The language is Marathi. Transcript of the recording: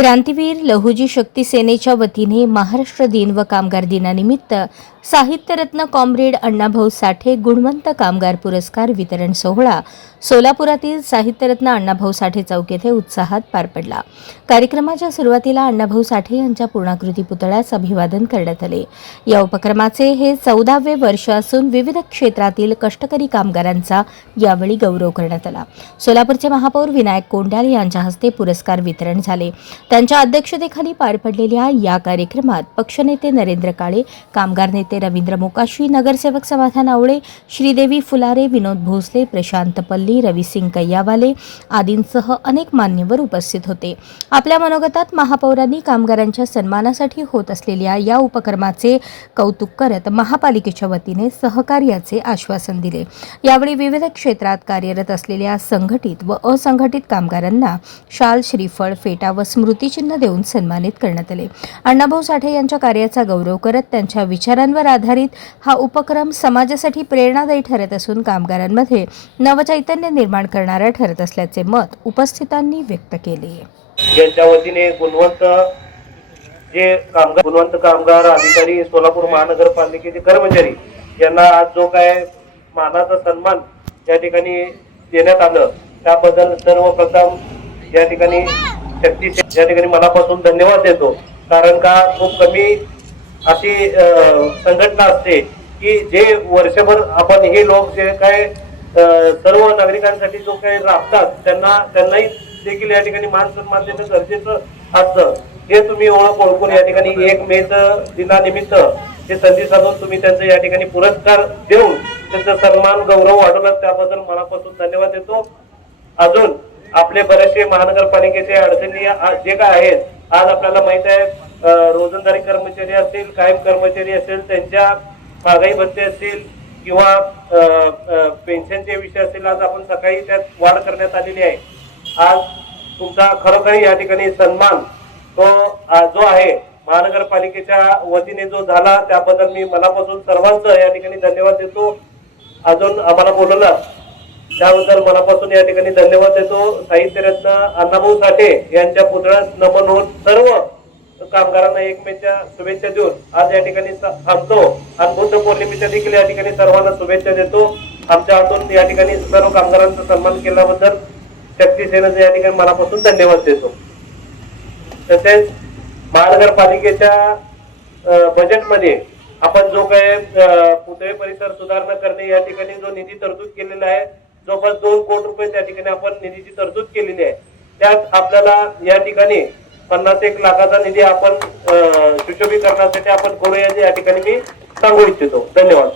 क्रांतीवीर लहुजी शक्ती सेनेच्या वतीने महाराष्ट्र दिन व कामगार दिनानिमित्त साहित्यरत्न कॉम्रेड अण्णाभाऊ साठे गुणवंत कामगार पुरस्कार वितरण सोहळा सोलापुरातील साहित्यरत्न अण्णाभाऊ साठे चौक येथे उत्साहात पार पडला। कार्यक्रमाच्या सुरुवातीला अण्णाभाऊ साठे यांच्या पूर्णाकृती पुतळ्यास अभिवादन करण्यात आले। या उपक्रमाचे हे 14वे वर्ष असून विविध क्षेत्रातील कष्टकरी कामगारांचा यावेळी गौरव करण्यात आला। सोलापूरचे महापौर विनायक कोंडाल यांच्या हस्ते पुरस्कार वितरण झाले। त्यांच्या अध्यक्षतेखाली पार पडलेल्या या कार्यक्रमात पक्षनेते नरेंद्र काळे, कामगार नेते रवींद्र मोकाशी, नगरसेवक समाधान आवळे, श्रीदेवी फुलारे, विनोद भोसले, प्रशांत पल्ली, रविसिंग कैयावाले आदींसह अनेक मान्यवर उपस्थित होते। आपल्या मनोगतात महापौरांनी कामगारांच्या सन्मानासाठी होत असलेल्या या उपक्रमाचे कौतुक करत महापालिकेच्या वतीने सहकार्याचे आश्वासन दिले। यावेळी विविध क्षेत्रात कार्यरत असलेल्या संघटित व असंघटित कामगारांना शाल, श्रीफळ, फेटा व स्मृतिचिन्ह देऊन सन्मानित करण्यात आले। अण्णाभाऊ साठे यांच्या कार्याचा गौरव करत त्यांच्या विचारांवर आधारित हा उपक्रम समाजासाठी प्रेरणादायी ठरत असून कामगारांमध्ये नवचैतन्य निर्माण करणारा ठरत असल्याचे मत उपस्थितांनी व्यक्त केले। यांच्या वतीने गुणवंत कामगार अधिकारी, सोलापूर महानगरपालिकेचे कर्मचारी यांना आज जो काय मानाचा सन्मान या ठिकाणी देण्यात आलं त्याबद्दल सर्वप्रथम या ठिकाणी या ठिकाणी मनापासून धन्यवाद देतो। कारण का खूप कमी अशी संघटना असते की जे वर्षभर आपण हे लोक जे काय सर्व नागरिकांसाठी जो काही राबतात त्यांनाही देखील या ठिकाणी मान सन्मान देणं गरजेचं असतं। हे तुम्ही ओळखून या ठिकाणी 1 मे दिनानिमित्त हे संधी साधून तुम्ही त्यांचे या ठिकाणी पुरस्कार देऊन त्यांचा सन्मान गौरव वाढवला त्याबद्दल मनापासून धन्यवाद देतो। अजून आपले बरेचसे महानगरपालिकेचे अडचणी जे काय आहेत आज आपल्याला माहित आहे, रोजंदारी कर्मचारी असतील, कायम कर्मचारी असेल, त्यांच्या महागाई भत्ते असतील किंवा पेन्शनचे विषय असतील, आज आपण सकाळी त्यात वाढ करण्यात आलेली आहे। आज तुमचा खरोखर या ठिकाणी सन्मान तो जो आहे महानगरपालिकेच्या वतीने जो झाला त्याबद्दल मी मनापासून सर्वांचं या ठिकाणी धन्यवाद देतो। अजून आम्हाला बोलवलं त्याबद्दल मनापासून या ठिकाणी धन्यवाद देतो। साहित्यरत्न अण्णाभाऊ साठे यांच्या पुतळ्यास नमन होत सर्व कामगारांना 1 मेच्या शुभेच्छा देऊन आज या ठिकाणी थांबतो आणि बुद्ध पौर्णिमेच्या देखील या ठिकाणी सर्वांना शुभेच्छा देतो। आमच्या हातून या ठिकाणी सर्व कामगारांचा सन्मान केल्याबद्दल शक्ती सेनेचे या ठिकाणी मनापासून धन्यवाद देतो। तसेच महानगरपालिकेच्या बजेटमध्ये आपण जो काही पुतळे परिसर सुधारणा करणे या ठिकाणी जो निधी तरतूद केलेला आहे, जवळपास 2 कोटी रुपये त्या ठिकाणी आपण निधीची तरतूद केलेली आहे। त्यात आपल्याला या ठिकाणी 51 लाखाचा निधी आपण सुशोभीकरणासाठी आपण करूया या ठिकाणी मी सांगू इच्छितो। धन्यवाद।